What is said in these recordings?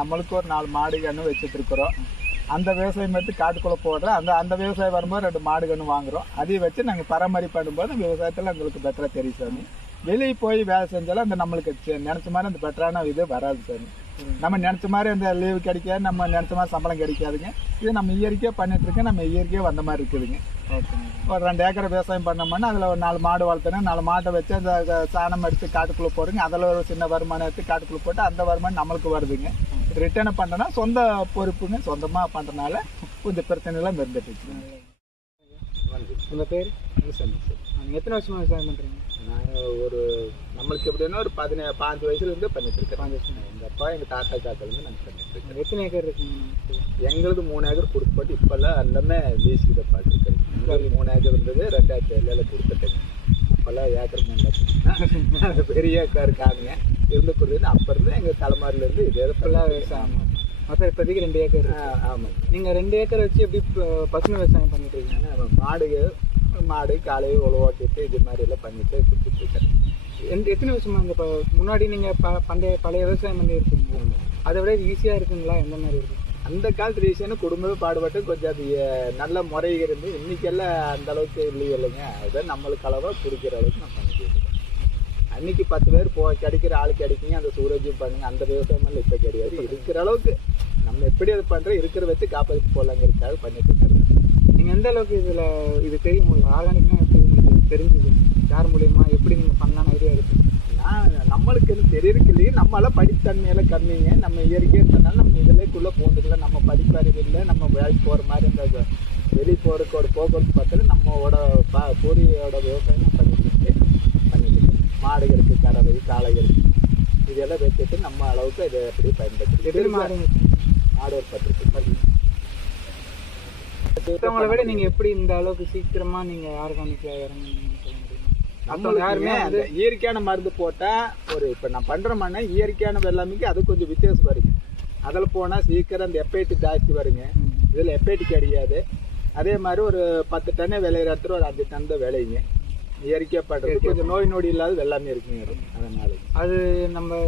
நம்மளுக்கு ஒரு 4 மாடு கன்று வச்சுட்டு இருக்கிறோம். அந்த விவசாயம் எடுத்து காட்டுக்குள்ளே போடுறோம். அந்த விவசாயம் வரும்போது 2 மாடு கன்று வாங்குறோம். அதையும் வச்சு நாங்கள் பராமரிப்பு பண்ணும்போது விவசாயத்தில் எங்களுக்கு பெட்டராக தெரியும் சாமி. வெளியே போய் வேலை செஞ்சாலும் அந்த நம்மளுக்கு நினச்ச மாதிரி அந்த பெட்டரான இது வராது சாமி. நம்ம நினச்ச மாதிரி அந்த லீவு கிடைக்காது, நம்ம நினச்ச மாதிரி சம்பளம் கிடைக்காதுங்க. இது நம்ம இயற்கையாக பண்ணிட்டு இருக்கோம், நம்ம இயற்கையாக வந்த மாதிரி இருக்குதுங்க. ஒரு 2 ஏக்கரை விவசாயம் பண்ணோம்னா அதில் ஒரு 4 மாடு வளர்த்தணும். 4 மாட்டை வச்சு அந்த சாணம் எடுத்து காட்டுக்குள்ளே போடுங்க. அதில் ஒரு சின்ன வருமானம் எடுத்து காட்டுக்குள்ளே போட்டு அந்த வருமானம் நம்மளுக்கு வருதுங்க. ரிட்டர்னை பண்ணோன்னா சொந்த பொறுப்புங்க, சொந்தமாக பண்ணுறதுனால கொஞ்சம் பிரச்சனைலாம் இருந்துட்டு இருக்குங்க. உங்கள் பேர்? நீங்கள் எத்தனை வருஷமாக விவசாயம் பண்ணுறீங்க? நாங்கள் நம்மளுக்கு எப்படின்னா ஒரு 15 வயசுலேருந்து பண்ணிட்டு இருக்கேன். 5 வருஷம் எங்கள் அப்பா எங்கள் தாத்தா காலத்துலேருந்து நாங்கள் பண்ணிட்டு இருக்கோம். எத்தனை ஏக்கர் இருக்குங்க? எங்களுக்கு 3 ஏக்கர் கொடுத்து போட்டு இப்போல்லாம் எல்லாமே லீஸ்க்கு இதை பார்த்துருக்கேன். எங்களுக்கு 3 ஏக்கர் இருந்தது, 2007 கொடுத்துட்டேங்க. இப்போல்லாம் ஏக்கர் 3 லட்சம் அது பெரிய ஏக்கர் இருக்காதுங்க. இருந்து கொடுத்து அப்போ இருந்து எங்கள் தலைமுறையிலேருந்து இதே இப்போல்லாம் விவசாயம். மொத்தம் இப்போதைக்கு 2 ஏக்கர். ஆமாம். நீங்கள் 2 ஏக்கர் வச்சு எப்படி பசுமை விவசாயம் பண்ணிட்டு இருக்கீங்க? மாடு காலையில் உழவு ஓட்டிட்டு இது மாதிரி எல்லாம் பண்ணிட்டு கொடுத்துட்டு இருக்கேன். எத்தனை வருஷமா இந்த முன்னாடி நீங்கள் பழைய விவசாயம் பண்ணியிருக்கீங்க, அதை விட ஈஸியாக இருக்குங்களா? எந்த மாதிரி இருக்கு? அந்த காலத்து ரீசனு குடும்பமே பாடுபட்டு கொஞ்சம் அது நல்ல முறை இருந்து இன்னைக்கெல்லாம் அந்த அளவுக்கு இல்லைங்க. அதுதான் நம்மளுக்கு அளவாக பிடிக்கிற அளவுக்கு நான் பண்ணிட்டு இருக்கேன். அன்னைக்கு 10 பேர் கிடைக்கிற ஆள் கிடைக்குங்க, அந்த சூரஜும் பண்ணுங்க. அந்த விவசாயம் எல்லாம் இப்போ கிடையாது. இருக்கிற அளவுக்கு நம்ம எப்படி அது பண்ணுறோம், இருக்கிற வச்சு காப்பாற்றி போடலாங்கிறதுக்காக பண்ணிட்டு இருக்கிறோம். நீங்கள் எந்த அளவுக்கு இது தெரியும் உங்களுக்கு? ஆர்கானிக்னா எப்படி உங்களுக்கு தெரிஞ்சுது? யார் மூலியமா எப்படி நீங்கள் பண்ணலான்னு ஐடியா இருக்குது? நம்மளுக்கு எதுவும் தெரியறதுக்கு இல்லையே. நம்மளாம் படித்தன்மையெல்லாம் கம்மிங்க. நம்ம இயற்கையாக இருந்தனால நம்ம இதுலேக்குள்ளே போனதுக்குள்ள நம்ம படிப்பறிவு இல்லை. நம்ம வேலைக்கு போகிற மாதிரி இந்த வெளியே போகிறதுக்கு ஒரு போக்குவரத்து பார்த்தாலும் நம்மளோட பூரியோட விவசாயம் பண்ணிட்டு மாடுகளுக்கு கறவை காளைகளுக்கு இதெல்லாம் வச்சுட்டு நம்ம அளவுக்கு இதை எப்படி பயன்படுத்தி மாடு ஒரு 10 மற்றவங்களை விட நீங்கள் எப்படி இந்த அளவுக்கு சீக்கிரமாக நீங்கள் ஆர்கானிக்காக இறங்குன்னு சொல்ல முடியும்? யாருமே அந்த இயற்கையான மருந்து போட்டால் இப்போ நான் பண்ணுறோம்னா இயற்கையான வெள்ளாமைக்கு அது கொஞ்சம் வித்தியாசம் வருங்க. அதில் போனால் சீக்கிரம் அந்த எஃபெக்ட் ஜாஸ்தி வருங்க. இதில் எஃபெக்ட் கிடையாது. அதே மாதிரி ஒரு 10 டன்னு விளையிற இடத்துல ஒரு 5 டன் தான் விளையுங்க. இயற்கையாக பண்ணுறது கொஞ்சம் நோய் நொடி இல்லாத வெள்ளாமே இருக்குங்க. அதனால அது நம்ம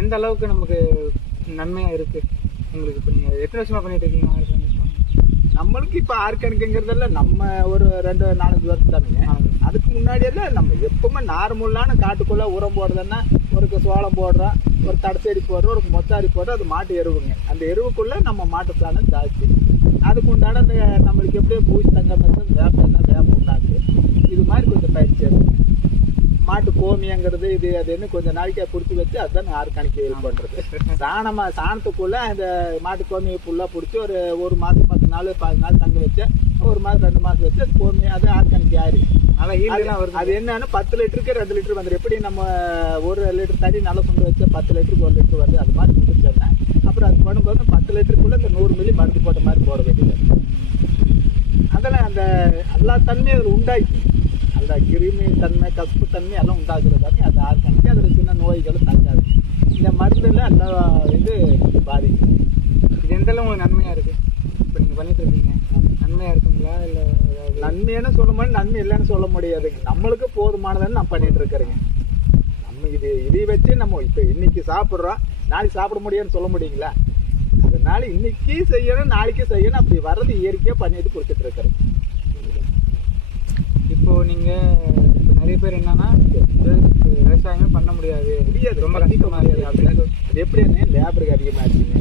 எந்த அளவுக்கு நமக்கு நன்மையாக இருக்குது உங்களுக்கு? இப்போ நீங்கள் எத்தனை வருஷமாக பண்ணிட்டு இருக்கீங்க ஆர்கானிக்? நம்மளுக்கு இப்போ ஆர்கானிக்குங்கிறதுல நம்ம ஒரு 2-4 வருஷம் தானுங்க. அதுக்கு முன்னாடியெல்லாம் நம்ம எப்பவுமே நார்மலான காட்டுக்குள்ளே உரம் போடுறதுன்னா ஒரு சோளம் போடுறோம், ஒரு தடச்செடி போடுறோம், ஒரு மொத்தாரி போடுறோம். அது மாட்டு எருவுங்க. அந்த எருவுக்குள்ளே நம்ம மாட்டு பிளானம் ஜாஸ்தி. அதுக்கு உண்டான அந்த நம்மளுக்கு எப்படியும் பூச்சி தங்கம் வேப்ப எண்ணெய் வேப்ப உண்டாக்கு இது மாதிரி கொஞ்சம் பயிற்சி எடுங்க. மாட்டு கோமியங்கிறது இது அதுன்னு கொஞ்சம் நாளைக்கா பிடிச்சி வச்சு அதுதான் ஆர்கானிக் இது பண்ணுறது. சாணத்துக்குள்ளே அந்த மாட்டு கோமியை ஃபுல்லாக பிடிச்சி ஒரு மாதம் 10 நாள் 15 நாள் தங்க வச்சு 1 மாதம் 2 மாதம் வச்சு அது கோமி அது ஆர்கானிக் ஆயிடுச்சு. அது என்னன்னா 10 லிட்டருக்கு 2 லிட்டர் வந்துடும். எப்படி நம்ம 1 லிட்டர் தண்ணி நல்லா கொண்டு வச்சா 10 லிட்டருக்கு 1 லிட்டர் வருது. அது மாதிரி கொடுத்துட்டோன்னா அப்புறம் அது பண்ணும்போது 10 லிட்டருக்குள்ளே இந்த 100 மில்லி மருந்து போட்ட மாதிரி போட வேண்டியது. அதெல்லாம் அந்த எல்லா தன்மையும் அதில் உண்டாக்கி அந்த கிருமி தன்மை கசப்பு தன்மை எல்லாம் உண்டாக்குறதாங்க. அது ஆர்கானிக். அதில் சின்ன நோய்களும் தங்காது. இந்த மருந்துல எல்லாம் இது பாதிக்கும். இது எந்தளவு உங்களுக்கு நன்மையாக இருக்குது? இப்போ நீங்கள் பண்ணிட்டு இருக்கீங்க நன்மையாக இருக்குங்களா? இல்லை நன்மைன்னு சொல்ல முடியும், நன்மை இல்லைன்னு சொல்ல முடியாதுங்க. நம்மளுக்கு போதுமானதுன்னு நான் பண்ணிட்டு இருக்கிறேங்க. நம்ம இதை வச்சு நம்ம இப்போ இன்னைக்கு சாப்பிட்றோம், நாளைக்கு சாப்பிட முடியும்னு சொல்ல முடியுங்களா? அதனால இன்னைக்கு செய்யணும், நாளைக்கு செய்யணும். அப்படி வர்றது இயற்கையாக பண்ணிட்டு கொடுத்துட்டு இருக்கிறேன். இப்போது நீங்கள் நிறைய பேர் என்னன்னா விவசாயமே பண்ண முடியாது, ரொம்ப கஷ்டமாக இருக்குது அப்படின்னு. அது எப்படின்னு லேபருக்கு அதிகமாக இருக்குங்க.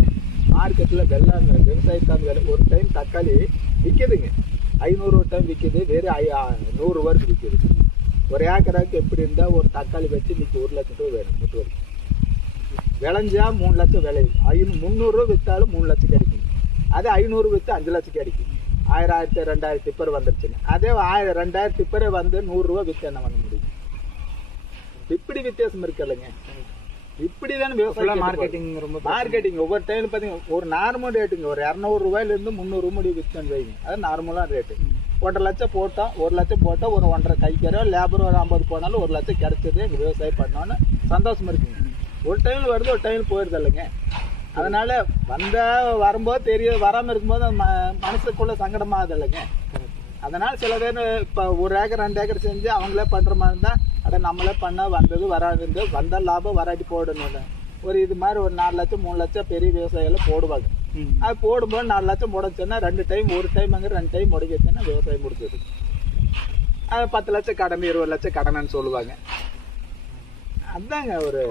மார்க்கெட்டில் வெள்ளாமை விவசாயத்தான விலை ஒரு டைம் தக்காளி விற்கிதுங்க 500 ஒரு டைம் விற்கிது. வேறு 100 ரூபாய்க்கு விற்கிது. ஒரு ஏக்கராவுக்கு எப்படி இருந்தால் ஒரு தக்காளி வச்சு இன்னைக்கு 1 லட்சம் ரூபா வேணும். 30 வரைக்கும் விளைஞ்சா 3 லட்சம் விளையுது. 300 ரூபா விற்றாலும் 3 லட்சம் கிடைக்குங்க. அதே 500 விற்று 5 லட்சம் கிடைக்கும். 1000 2000 டிப்பர் வந்துருச்சுங்க. அதே 1000 2000 டிப்பரே வந்து 100 ரூபா விற்று என்ன பண்ண முடியும்? இப்படி வித்தியாசம் இருக்குல்லங்க. இப்படி தானே விவசாயம். மார்க்கெட்டிங் ஒவ்வொரு டைம் பார்த்தீங்கன்னா ஒரு நார்மல் ரேட்டுங்க. ஒரு 200 ரூபாயிலேருந்து 300 ரூபா முடிவு விற்று வைங்க. அது நார்மலான ரேட்டு. 1.5 லட்சம் போட்டோம், 1 லட்சம் போட்டால் ஒரு 1.5 கைக்கறோ லேபர் ஒரு 50 போனாலும் 1 லட்சம் கிடைச்சது. எங்கள் விவசாயம் பண்ணோன்னு சந்தோஷமா இருக்குங்க. ஒரு டைமில் வருது, ஒரு டைமில் போயிடுது இல்லைங்க. அதனால வரும்போது தெரியும், வராமல் இருக்கும்போது மனசுக்குள்ள சங்கடமாகுது இல்லைங்க. அதனால சில பேர் இப்போ 1 ஏக்கர் 2 ஏக்கர் செஞ்சு அவங்களே பண்ணுற மாதிரி இருந்தால் அதை நம்மளே பண்ணால் வந்தது வராது வந்தால் லாபம் வராட்டி போடணும். ஒரு இது மாதிரி ஒரு 4 லட்சம் 3 லட்சம் பெரிய விவசாயிகள் போடுவாங்க. அது போடும்போது 4 லட்சம் முடச்சுன்னா 2 டைம், ஒரு டைம் அங்கே 2 டைம் முடக்கி வச்சோன்னா விவசாயம் முடிச்சது. அது 10 லட்சம் கடன், 20 லட்சம் கடன்னு சொல்லுவாங்க. அதாங்க ஒரு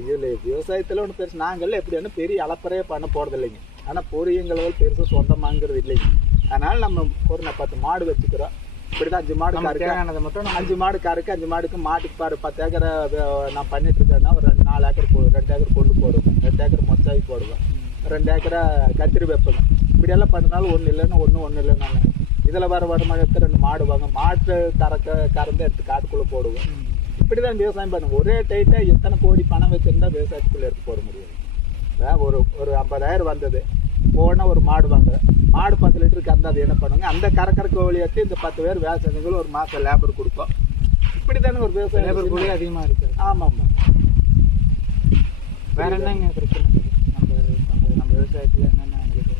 இதில் விவசாயத்தில் ஒன்று பெருசு. நாங்கள் எப்படி ஒன்றும் பெரிய அளப்பறையே பண்ண போகிறது இல்லைங்க. ஆனால் பொரியங்கள் பெருசாக சொந்தமாங்கிறது இல்லைங்க. அதனால் நம்ம ஒரு 10 மாடு வச்சுக்கிறோம். இப்படி தான் 5 மாடு காருக்கு மட்டும் 5 மாடு காருக்கு 5 மாடுக்கு மாட்டுக்கு பாரு 10 ஏக்கரை நான் பண்ணிட்டு இருக்கேன்னா ஒரு 4 ஏக்கர் 2 ஏக்கர் கொண்டு போடுவேன், 2 ஏக்கர் மொச்சாய் போடுவேன், 2 ஏக்கரை கத்திரி வைப்பேங்க. இப்படியெல்லாம் பண்ணனாலும் ஒன்று இல்லைன்னா ஒன்று இல்லைன்னாங்க. இதில் வர வருமானத்தை 2 மாடு வாங்க, மாட்டு கறந்து எடுத்து காட்டுக்குள்ளே போடுவேன். இப்படி தான் விவசாயம் பண்ணுங்க. ஒரே டைட்டாக எத்தனை கோடி பணம் வச்சுருந்தா விவசாயத்துக்குள்ளே எடுத்து போட முடியாது. ஒரு 50,000 வந்தது போனால் ஒரு மாடு வாங்க, மாடு 10 லிட்டருக்கு கறந்து அது என்ன பண்ணுவாங்க, அந்த கறக்கற கோழியாட்டு இந்த 10 பேர் வேலை செஞ்சவங்களும் ஒரு மாதம் லேபர் கொடுப்போம். இப்படி தானே ஒரு விவசாயம். லேபர் கூலி அதிகமாக இருக்குது. ஆமாம். வேற என்னங்க பிரச்சனை நம்ம விவசாயத்தில் என்னென்ன எங்களுக்கு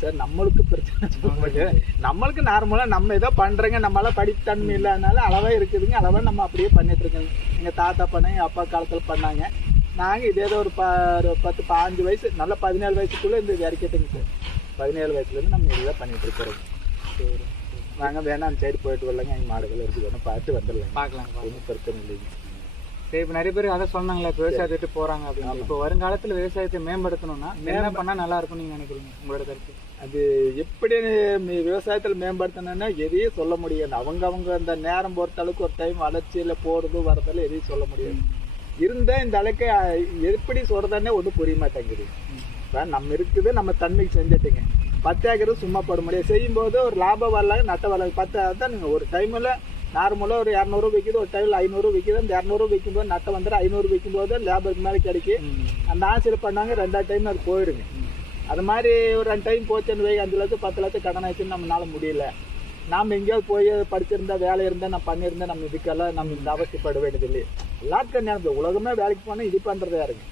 சார்? நம்மளுக்கு பிரச்சனை சொல்ல முடியாது. நம்மளுக்கு நார்மலாக நம்ம ஏதோ பண்ணுறேங்க, நம்மளால் படித்தன்மை இல்லாதனால அளவாக இருக்குதுங்க, அளவாக நம்ம அப்படியே பண்ணிட்டு இருக்கோங்க. எங்கள் தாத்தா பண்ணாங்க, அப்பா காலத்தில் பண்ணாங்க. நாங்கள் இதே ஒரு 10-15 வயசு, நல்லா 17 வயசுக்குள்ளே இந்த இறக்கிட்டுங்க சார். 17 வயசுலேருந்து நம்ம இதுதான் பண்ணிட்டு இருக்கிறோம். சரி, நாங்கள் வேணா அந்த சைடு போயிட்டு வரலங்க, எங்கள் மாடுகள் இருக்குது, வேணா பார்த்து வந்துடலாம், பார்க்கலாம். ஒன்றும் பிரச்சனை இல்லைங்க. சரி, இப்போ நிறைய பேர் அதை சொன்னாங்களே, இப்போ விவசாயத்தை விட்டு போகிறாங்க அப்படின்னு. இப்போ வருங்காலத்தில் விவசாயத்தை மேம்படுத்தணும்னா என்ன பண்ணால் நல்லா இருக்கும்னு நீங்கள் நினைக்கிறீங்க? உங்களோட கருத்து அது எப்படி விவசாயத்தில் மேம்படுத்தணும்னா எதையும் சொல்ல முடியாது. அவங்க அந்த நேரம் பொறுத்த அளவுக்கு ஒரு டைம் வளர்ச்சியில் போகிறது வரதால எதையும் சொல்ல முடியாது. இருந்தால் இந்த அளவுக்கு எப்படி சொல்கிறதானே ஒன்றும் புரிய மாட்டேங்குது. இப்போ நம்ம இருக்குது, நம்ம தன்மைக்கு செஞ்சுட்டுங்க. 10 ஏக்கர் சும்மா போட முடியாது. செய்யும்போது ஒரு லாபம் வரலாங்க, நட்ட வரலாங்க. 10 தான் நீங்கள் ஒரு டைமில் நார்மலாக ஒரு 200 விற்கிது, ஒரு டைமில் 500 விற்கிது. அந்த 200 விற்கும்போது நட்டம் வந்துடும். 500 விற்கும்போது லேபருக்கு மேலே கிடைக்கும். அந்த ஆசையில் பண்ணாங்க, 2 டைம் அது போயிடுங்க. அது மாதிரி ஒரு 2 டைம் போச்சுன்னு வை, 5 லட்சம் 10 லட்சம் கடன் ஆச்சுன்னு நம்மளால முடியல. நாம் எங்கேயாவது போய் படிச்சிருந்தா, வேலை இருந்தால் நான் பண்ணியிருந்தேன், நம்ம இதுக்கெல்லாம் நம்ம இந்த அவசியப்பட வேண்டியது இல்லையே. எல்லாத்துக்கும் நேரம் உலகமே வேலைக்கு போனால் இது பண்ணுறது யாருங்க?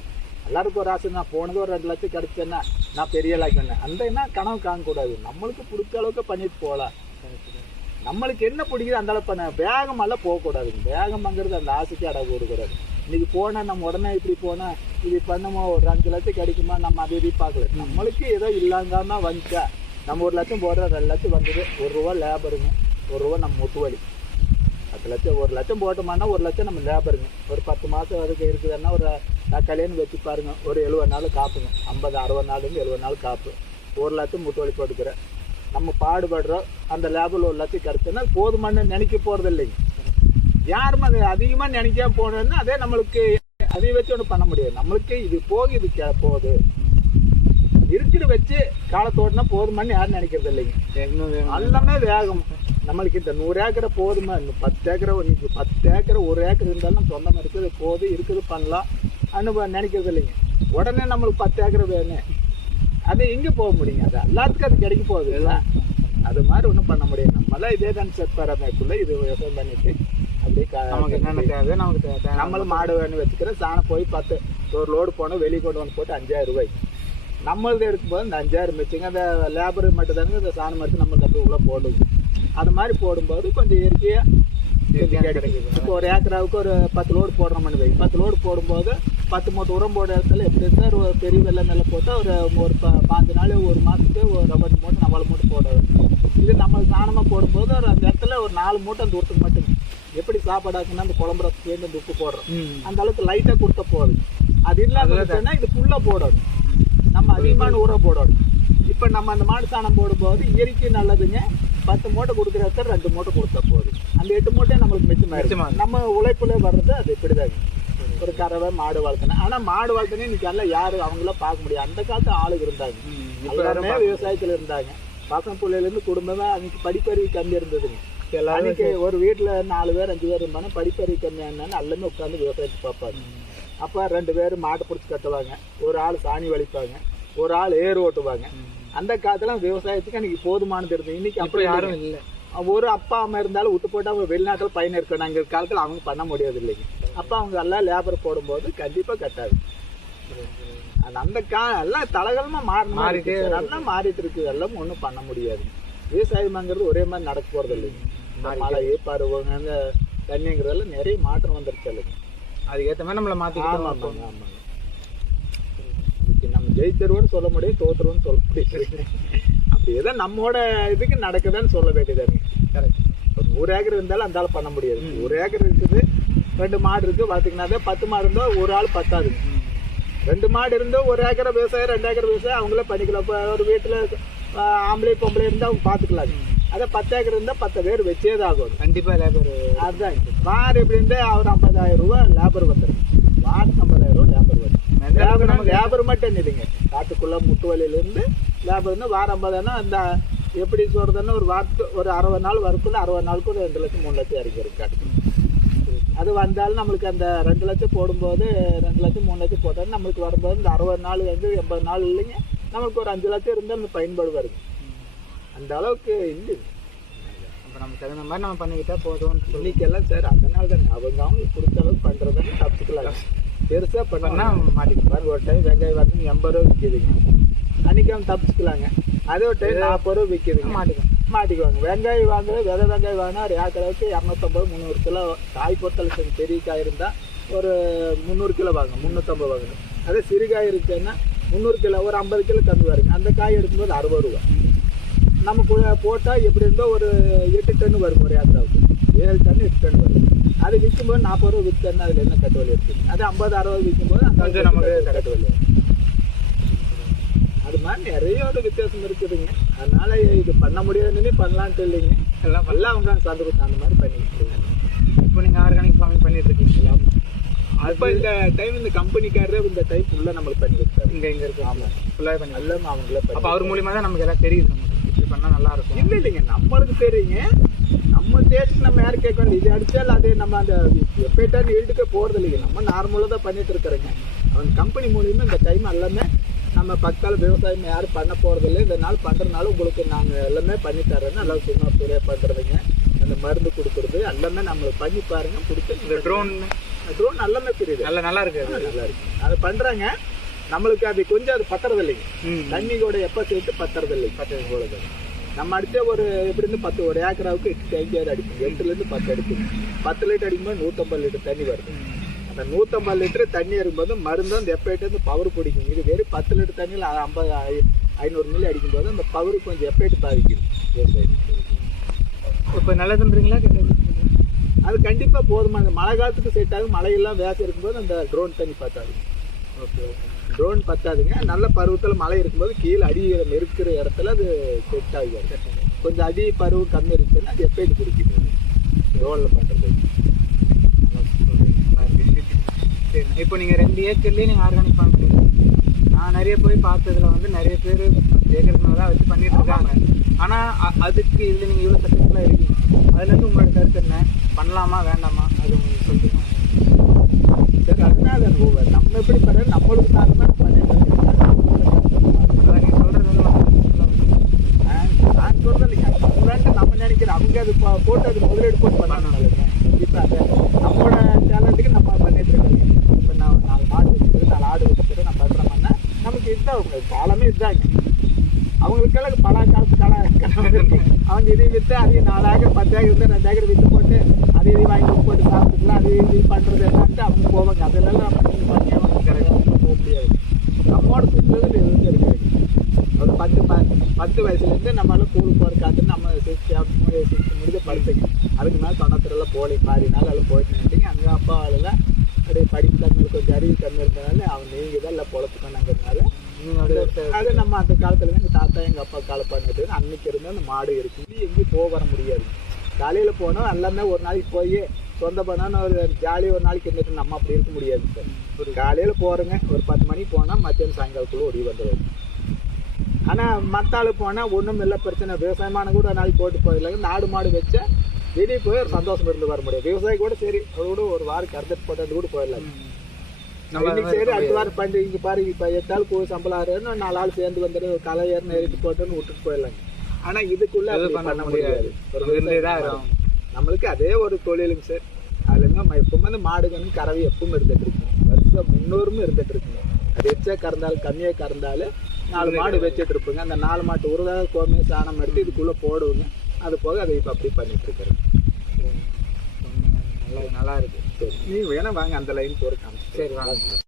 எல்லாருக்கும் ஒரு ஆசை, நான் போனது ஒரு 2 லட்சம் கிடைச்சேன்னா நான் பெரிய லாய்க்கு பண்ணேன். அந்த என்ன கனவு காணக்கூடாது. நம்மளுக்கு பிடிச்ச அளவுக்கு பண்ணிட்டு போகலாம். நம்மளுக்கு என்ன பிடிக்குது அந்த அளவுக்கு பண்ண, வேகமெல்லாம் போகக்கூடாதுங்க. வேகமாங்கிறது அந்த ஆசைக்கு அடகு போடக்கூடாது. இன்னைக்கு போனால் நம்ம உடனே இப்படி போனால் இது பண்ணுமோ, ஒரு 5 லட்சம் கிடைக்குமா, நம்ம அதை இதையும் பார்க்கல. நம்மளுக்கு ஏதோ இல்லாங்காம வந்துச்சா, நம்ம 1 லட்சம் போடுற 2 லட்சம் வந்தது, 1 ரூபா லேபருங்க, 1 ரூபா நம்ம முட்டுவலி. 10 லட்சம் 1 லட்சம் போட்டோம்னா 1 லட்சம் நம்ம லேபருங்க. ஒரு 10 மாதம் வரைக்கும் இருக்குதுன்னா ஒரு தக்காளின்னு வச்சு பாருங்க, ஒரு 70 நாள் காப்புங்க. 50-60 நாள்லேருந்து 70 நாள் காப்பு. 1 லட்சம் முட்டுவலி போட்டுக்கிறேன். நம்ம பாடுபடுறோம், அந்த லேபில் 1 லட்சம் கிடைச்சுன்னா போதுமானு நினைக்க போகிறது இல்லைங்க. யாருமே அது அதிகமாக நினைக்காம போனோன்னா அதே நம்மளுக்கு அதை வச்சு ஒன்றும் பண்ண முடியாது. நம்மளுக்கு இது போக இது போகுது இருக்கிற வச்சு காலத்தோடனா போதுமானு யாரும் நினைக்கிறது இல்லைங்க. எல்லாமே வேகம். நம்மளுக்கு இந்த 100 ஏக்கரை போதுமா, இன்னும் 10 ஏக்கரை, இன்னைக்கு 10 ஏக்கரை 1 ஏக்கர் இருந்தாலும் நம்ம சொந்தமாக இருக்குது, போது இருக்குது பண்ணலாம் அனுபவம் நினைக்கிறது இல்லைங்க. உடனே நம்மளுக்கு 10 ஏக்கரை வேணும், அது எங்கே போக முடியுங்க? அது எல்லாத்துக்கும் அது கிடைக்க போகுது இல்லை. அது மாதிரி ஒன்றும் பண்ண முடியாது. நம்மளாம் இதே தான் செட் பரமைக்குள்ளே இது விவசாயம் பண்ணிட்டு அப்படியே நமக்கு என்னென்ன தேவை, நமக்கு தேவை. நம்மளும் மாடு வேணும் வச்சுக்கிறேன். சாணம் போய் 10 ஒரு லோடு போனோம், வெளியே கொண்டு வந்து போட்டு 5000 ரூபாய். நம்மளது எடுக்கும்போது இந்த 5000 மிச்சுங்க. அந்த லேபர் மட்டும் தானுங்க இந்த சாணம் மட்டும் நம்மளுக்கு அப்படி உள்ளே போடுவோம். அது மாதிரி போடும்போது கொஞ்சம் இயற்கையாக கிடைக்குது. இப்போ ஒரு ஏக்கராவுக்கு ஒரு 10 லோடு போடுறோம்னு வை. 10 லோடு போடும்போது 10 மூட்டை உரம் போடுற இடத்துல எப்படி இருந்தால் ஒரு பெரிய வெள்ளை நெல்லை போட்டால் ஒரு 5 நாள், ஒரு மாதத்துக்கு ஒரு 2 மூட்டை 4 மூட்டை போடுவோம். இது நம்ம சாணமாக போடும்போது ஒரு அந்த இடத்துல ஒரு 4 மூட்டை அந்த உரத்துக்கு மட்டும். எப்படி சாப்பாடாக்குன்னா அந்த குழம்பு ரசத்துலேருந்து அந்த உப்பு போடுறோம், அந்த அளவுக்கு லைட்டாக கொடுத்த போகுது. அது இல்லாமல் இது ஃபுல்லாக போடணும். நம்ம அதிகமான உரம் போடணும். இப்போ நம்ம அந்த மாடு சாணம் போடும்போது இயற்கை நல்லதுங்க. 10 மூட்டை கொடுக்குற இடத்துல 2 மூட்டை கொடுத்தா போகுது. அந்த 8 மூட்டை நம்மளுக்கு மிச்சமாக நம்ம உழைப்புல வர்றது. அது இப்படிதாங்க ஒரு கறவை மாடு வளர்த்தணும். ஆனால் மாடு வளர்த்தனே இன்னைக்கு எல்லாம் யாரும் அவங்களாம் பார்க்க முடியாது. அந்த காலத்து ஆளுங்க இருந்தாங்க, எல்லாருமே விவசாயத்தில் இருந்தாங்க. பசங்க பிள்ளையிலேருந்து குடும்பமே அன்னைக்கு படிப்பறிவு கம்மி இருந்ததுங்க. அன்னைக்கு ஒரு வீட்டில் 4 பேர் 5 பேர் இருந்தாலும் படிப்பறிவு கம்மியானாலும் எல்லாமே உட்காந்து விவசாயத்தை பார்ப்பாங்க. அப்போ 2 பேர் மாட்டை பிடிச்சி கட்டுவாங்க, ஒரு ஆள் சாணி வலிப்பாங்க, ஒரு ஆள் ஏர் ஓட்டுவாங்க. அந்த காலத்துல விவசாயத்துக்கு அன்னைக்கு போதுமானது இருந்தது. இன்னைக்கு அப்படி யாரும் இல்லை. ஒரு அப்பா அம்மா இருந்தாலும் விட்டு போட்டு அவங்க வெளிநாட்டில் பயணம் இருக்கணும். அங்கே காலத்தில் அவங்க பண்ண முடியாது இல்லைங்க. அப்போ அவங்க எல்லாம் லேபர் போடும்போது கண்டிப்பாக கட்டாது. அந்த எல்லாம் தலகலமாக மாறிட்டு எல்லாம் மாறிட்டு இருக்கு. எல்லாம் ஒன்றும் பண்ண முடியாது. விவசாயமாங்கிறது ஒரே மாதிரி நடக்க போகிறது இல்லைங்க. மழை பருவங்க தண்ணிங்கிறதெல்லாம் நிறைய மாற்றம் வந்துருச்சு இல்லைங்க. அதுக்கேற்ற மாதிரி நம்மளை மாற்றிக்கிட்டோம். ஆமாங்க. ஜெயித்தருவோன்னு சொல்ல முடியும், தோத்துருவோன்னு சொல்ல முடியாது. அப்படி ஏதோ நம்மோட இதுக்கு நடக்குதுன்னு சொல்ல வேண்டியதாங்க. கரெக்ட். ஒரு 100 ஏக்கர் இருந்தாலும் அந்த ஆள் பண்ண முடியாது. 1 ஏக்கர் இருக்குது, 2 மாடு இருக்கு பாத்தீங்கன்னா 10 மாடு இருந்தா ஒரு ஆள் பத்தாதுங்க. 2 மாடு இருந்தா 1 ஏக்கர் விவசாயம் 2 ஏக்கர் விவசாயம் அவங்களே பண்ணிக்கலாம். இப்போ ஒரு வீட்டுல ஆம்பளை பொம்பளை இருந்தா அவங்க பாத்துக்கலாங்க. அதை 10 ஏக்கர் இருந்தா 10 பேர் வச்சே தான் ஆகும். கண்டிப்பா லேபர். அதுதான் வார் எப்படி இருந்தா அவர் 50,000 ரூபாய் லேபர் வந்துடும். வார் 50,000 ரூபாய் லேபர் வரும். லேபர் மட்டும் இல்லைங்க, காட்டுக்குள்ள முட்டு வழியில இருந்து லேபர்னு வாரம் 50,000. அந்த எப்படி சொல்றதுன்னா ஒரு வாரத்து ஒரு 60 நாள் வரக்குள்ள 60 நாளுக்கு ஒரு 2 லட்சம் 3 லட்சம் இறங்கிடும் காட்டுக்குள்ள. அது வந்தாலும் நம்மளுக்கு அந்த 2 லட்சம் போடும்போது 2 லட்சம் 3 லட்சம் போட்டாலும் நம்மளுக்கு வரும்போது இந்த 60 நாள் வந்து 80 நாள் இல்லைங்க, நம்மளுக்கு ஒரு 5 லட்சம் இருந்தால் அந்த பயன்பாடு வருது. அந்த அளவுக்கு இல்லை. அப்போ நமக்கு தகுந்த மாதிரி நம்ம பண்ணிக்கிட்டா போதும் இன்னைக்கெல்லாம் சார். அதனால தானே அவங்களுக்கு கொடுத்த அளவுக்கு பண்றதுன்னு தப்பிச்சுக்கலாம். பெருசா பண்ணா மாட்டிக்கலாம். ஒரு டைம் வெங்காயம் வந்து 80 ரூபா விற்கிதுங்க, அன்னைக்கு அவங்க தப்பிச்சுக்கலாங்க. அதே ஒரு டைம் 40 ரூபா விற்கிதுங்க, மாட்டிக்குவாங்க. வெங்காயம் வாங்குற விதை வெங்காயம் வாங்கினா ஒரு ஏக்கருக்கு 250-300 கிலோ. காய் பொறுத்தளவு பெரிய காய் இருந்தா ஒரு 300 கிலோ வாங்க, 350 வாங்கணும். அதே சிறுகாய் இருக்குன்னா 300 கிலோ ஒரு 50 கிலோ கம்மி வருங்க. அந்த காய் எடுக்கும்போது 60 ரூபா. நமக்கு போட்டால் எப்படி இருந்தால் ஒரு 8 டன் வரும் ஒரு ஏக்கராவுக்கு. 7 டன் 8 டன் வரும். அது விற்கும்போது 40 ரூபா விற்கன்னா அதில் என்ன கட்டுவலி இருக்குது. அது 50-60 விற்கும்போது அந்த நமக்கு கட்டுவலி வரும். அது மாதிரி நிறைய ஒரு வித்தியாசம் இருக்குதுங்க. அதனால இது பண்ண முடியாதுன்னு பண்ணலான்ட்டு இல்லைங்க, எல்லாம் அவங்க சந்தை கொடுத்து அந்த மாதிரி பண்ணிட்டு இருக்காங்க. இப்போ நீங்கள் ஆர்கானிக் ஃபார்மிங் பண்ணிட்டு இருக்கீங்களா? அப்போ இந்த டைம் இந்த கம்பெனிக்காரரே இந்த டைம் ஃபுல்லாக நம்மளுக்கு பண்ணி கொடுத்தாரு. இங்கே இருக்கு. ஆமாம், ஃபுல்லாக பண்ணி எல்லாம் அவங்களே. அப்போ அவர் மூலியமாக தான் நமக்கு எல்லாம் தெரியுது, நமக்கு இப்படி பண்ணால் நல்லா இருக்கும். இல்லை இல்லைங்க, நம்மளுக்கு தெரியுங்க. நம்ம டேஸ்ட் நம்ம யாரும் கேட்க வேண்டியது. இது அடித்தால் அது நம்ம அந்த எப்பேட்டான்னு ஈடுக்க போகிறது இல்லைங்க. நம்ம நார்மலாக தான் பண்ணிட்டு இருக்கிறோங்க. அவங்க கம்பெனி மூலியமாக இந்த டைம் எல்லாமே நம்ம பக்கால விவசாயம் யாரும் பண்ண போகிறதில்ல. இந்த நாள் பண்ணுறதுனால உங்களுக்கு நாங்கள் எல்லாமே பண்ணி தர்றோன்னு நல்லா சின்ன துறையாக பண்ணுறதுங்க. அந்த மருந்து கொடுக்குறது எல்லாமே நம்மளுக்கு பண்ணி பாருங்க. பிடிச்சி இந்த ட்ரோன் எல்லாமே தெரியுது. நல்லா இருக்கு, நல்லா இருக்கு. அதை பண்ணுறாங்க. நம்மளுக்கு அது கொஞ்சம் அது பத்துறது இல்லைங்க. தண்ணி கூட எப்போ சேர்த்து பத்துறது இல்லைங்க. பத்து நம்ம அடித்தா ஒரு எப்படி இருந்து 10 ஒரு ஏக்கராவுக்கு 8 டேங்கியாவது அடிப்போம். 8லேருந்து 10 அடிப்போம். 10 லிட்டர் அடிக்கும்போது 150 லிட்டர் தண்ணி வருது. அந்த 150 லிட்டர் தண்ணி இருக்கும்போது மருந்து அந்த எப்பயிட்டு வந்து பவர் பிடிக்கும். இது வெறும் 10 லிட்டர் தண்ணியில் 500 மில்லி அடிக்கும்போது அந்த பவரு கொஞ்சம் எப்பயிட்டு பாதிக்குது விவசாயம். இப்போ நல்லதுன்றீங்களா? அது கண்டிப்பாக போதுமான மழை காலத்துக்கு செட் ஆகும். மழையெல்லாம் வேசம் இருக்கும்போது அந்த ட்ரோன் தண்ணி பத்தாது. ஓகே, ட்ரோன் பத்தாதுங்க. நல்ல பருவத்தில் மழை இருக்கும்போது கீழே அடி நெருக்கிற இடத்துல அது செட் ஆகுது. கொஞ்சம் அடி பருவம் கம்மி இருக்குதுன்னா அது எப்பயிட்டு பிடிக்குது ட்ரோனில் பண்ணுறது. இப்போ நீங்கள் 2 ஏக்கர்லேயே நீங்கள் ஆர்கானிக் ஃபார்ம் பண்ணிருக்கீங்க. நான் நிறைய போய் பார்த்ததுல வந்து நிறைய பேர் ஏக்கருக்கு தான் வச்சு பண்ணிட்டு இருக்காங்க. ஆனால் அதுக்கு இதில் நீங்கள் இவ்வளோ சக்ஸஸ்ஃபுல்லாக இருக்கீங்க. அதுலேருந்து உங்களோட கருத்து என்ன? பண்ணலாமா வேண்டாமா அது உங்களுக்கு சொல்லுங்க. சரி, அதனால நம்ம எப்படி பண்ண நம்மளுக்கு தான் பண்ணிட்டு நீங்கள் சொல்கிறது நான் சொல்கிறேன் இல்லைங்க. நம்ம நினைக்கிறேன் அவங்க அது போட்டு அது முதலீடு போட்டு பண்ணாங்க. இப்போ அது நம்மளோட டேலண்ட்டுக்கு நம்ம பண்ணிட்டு இருக்கோம். இப்போ நான் 4 மாடு வச்சுட்டு 4 ஆடு வச்சுட்டு நான் பண்ணுறோம்னா நமக்கு இதுதான் காலமே இதுதாங்க. அவங்களுக்கெல்லாம் பல காலத்து கனவு இருக்கு. அவங்க இதையும் விற்று அதையும் 4 ஏக்கர் 10 ஏக்கர் இருந்து 2 ஏக்கர் விற்று போட்டு அதையும் வாங்கி போட்டு சாப்பிட்டுக்கலாம். அதையும் இது பண்ணுறது என்னான்ட்டு அவங்க போவாங்க. அதெல்லாம் நம்ம பண்ணியாமல் கரெக்டாக போக முடியாது. நம்மோட சுற்றுறது எதுவும் இருக்காது. ஒரு 10 வயசுலேருந்து நம்மளால ஸ்கூலுக்கு போகிற காத்து நம்ம 6 முடிஞ்ச படிச்சுங்க. அதுக்கு மேலே தொண்ணூத்தரெல்லாம் போலி பாதினால எல்லாம் போயிட்டு நினைச்சிங்க. அங்கே அப்பாவாலெல்லாம் அப்படியே படிப்பு கம்மி கொஞ்சம் அறிவு கம்மி இருந்ததுனால அவங்க நீங்கள் தான் எல்லாம் பொழப்புக்கணுங்கிறதுனால அது நம்ம அந்த காலத்துல எங்கள் தாத்தா எங்கள் அப்பா காலை பண்ணிட்டு அன்னைக்கு இருந்தால் அந்த மாடு இருக்குது. எங்கேயும் போக வர முடியாது. காலையில் போனோம் எல்லாமே ஒரு நாளைக்கு போய் சொந்த பண்ணான்னு ஒரு ஜாலியாக ஒரு நாளைக்கு இருந்துட்டு நம்ம அப்படி இருக்க முடியாது சார். ஒரு காலையில் போகிறோங்க, ஒரு 10 மணிக்கு போனால் மத்தியானம் சாயங்காலத்துக்குள்ளே ஓடி வந்துடுவோம். ஆனால் மற்ற ஆள் போனால் ஒன்றும் இல்லை பிரச்சனை. விவசாயமான கூட ஒரு நாளைக்கு போட்டு போயிடலாங்க. நாடு மாடு வச்சா வெளியே போய் ஒரு சந்தோஷம் இருந்து வர முடியாது. விவசாயி கூட சரி அதோட ஒரு வாரம் கறந்துட்டு போட்டு கூட போயிடலாம். இன்னைக்கு சரி அடுத்த வாரம் பண்ணி இங்கே பாரு இப்போ 8 ஆள் போய் சம்பளம் ஆறுன்னு 4 ஆள் சேர்ந்து வந்துட்டு களை ஏறின ஏறிட்டு போட்டோன்னு விட்டுட்டு போயிடலாங்க. ஆனால் இதுக்குள்ளே பண்ண முடியாது. நம்மளுக்கு அதே ஒரு தொழிலுங்க சார். அதுலேருந்து எப்பவுமே அந்த மாடுகன்னு கறவை எப்பவும் இருந்துட்டு இருக்குங்க. வருஷம் 300 இருந்துட்டு இருக்குங்க. அது எச்சா கறந்தாலும் கம்மியாக கறந்தாலும் 4 மாடு வச்சுட்டு இருப்போங்க. அந்த 4 மாட்டு உருதாக கோமே சாணம் எடுத்து இதுக்குள்ளே போடுவோங்க. அது போக அதை இப்போ அப்படி பண்ணிட்டு இருக்கிறேன். நல்லா இருக்கு. சரி, நீ வேணா வாங்க அந்த லைன் போகிற காமிச்சு. சரி வாங்க.